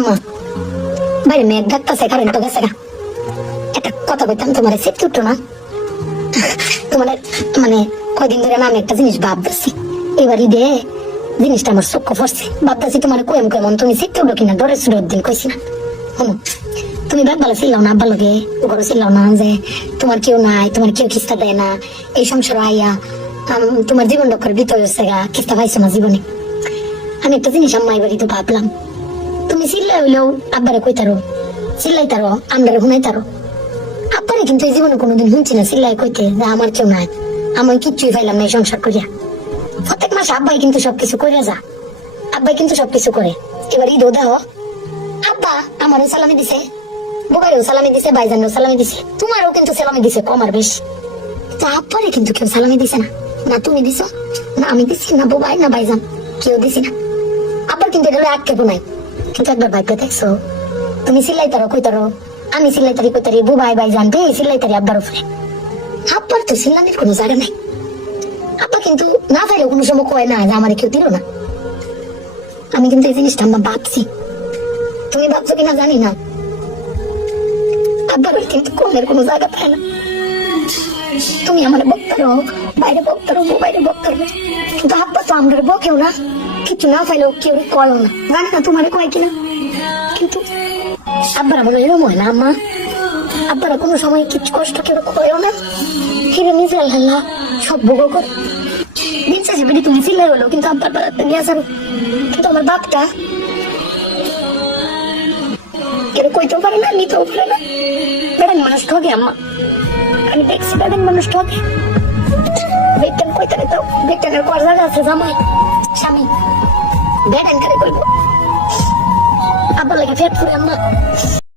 আম্মা বাইরে মেঘ ডাকতেছে, কারেন্ট তো গেছে গা। একটা কথা কইতাম, তোমার সেট উঠতো না? তোমার মানে কয়দিন ধরে আমি একটা জিনিস ভাবতেছি, এবার ঈদে জিনিসটা আমার চোখ পড়ছে। ভাবতেছি তোমার কেমন তুমি সেট উঠো কিনা, ডরে সুরের দিন কইছি না। তুমি ব্যাগ ভালো ছিলাও না, আব্বার লগে ঘরে ছিলাও না, যে তোমার কেউ নাই, তোমার কেউ খিস্তা দেয় না, এই সংসার আইয়া তোমার জীবন রক্ষার ভিতর হচ্ছে গা, খিস্তা পাইছো না জীবনে। আমি একটা জিনিস আম্মা এবারই তো ভাবলাম, তুমি চিল্লাই হইলেও আব্বারে কইতারো, চিল্লাই তারো, আমরারে শুনাই তারো। আব্বারে কিন্তু এই জীবনে কোনোদিন শুনছি না চিল্লাই কইতে যে আমার কেউ নাই, আমি কিচ্ছুই পাইলাম না এই সংসার করিয়া। প্রত্যেক মাসে আব্বাই কিন্তু সবকিছু করে যা, আব্বাই কিন্তু সবকিছু করে। এবার ঈদ দেহ আব্বা আমারও সালামি দিছে, বোবাইরও সালামি দিছে, ভাইজানও সালামি দিছে, তোমারও কিন্তু সালামি দিছে কম আর বেশ। তা আব্বারে কিন্তু কেউ সালামি দিছে না, না তুমি দিছো, না আমি দিছি, না বোবাই, না ভাইজান, কেউ দিছি না। আব্বার কিন্তু এটা আটকেপো নাই। কিন্তু একবার ভাইকে দেখছো, তুমি সিলাই তারো কইতারো, আমি সিলাই তারি কইতারি, বোবাই ভাইজান বে সিলাই তারি আব্বার উপরে। আব্বার তো সিলানির কোনো জায়গা নাই। আব্বা কিন্তু না চাইলেও কোনো সময় কয় না যে আমার কেউ দিল না। আমি কিন্তু এই জিনিসটা আমরা ভাবছি, তুমি ভাবছো কিনা জানি না। আব্বার কিন্তু কমের কোনো জায়গা পায় না। তুমি আমার বক্তারো, বাইরে বক্তারো, বাইরে বক্তারো, কিন্তু আব্বা তো আমরা বকেও না, কিছু না চাইলেও কেউ কয়ও না, জানি না তোমার কয় কিনা। কিন্তু আব্বারা মনে এরম হয় না আম্মা, আব্বারা কোনো সময় কিছু কষ্ট কেউ কয়ও না, ফিরে নিজে আল্লাহ সব ভোগ করে দিন শেষে বেরি। তুমি চিল্লাই হলো কিন্তু আব্বার বেড়াতে নিয়ে আসো, কিন্তু আমার বাপটা কেউ কইতেও পারে না, নিতেও পারে না। বেড়ান মানুষ ঠকে আম্মা, আমি দেখছি বেড়ান মানুষ ঠকে। বেটান কইতে তো বেটানের কর জায়গা আছে, জামাই স্বামী বেটান করে কইব আব্বার লাগে ফেট করে আম্মা।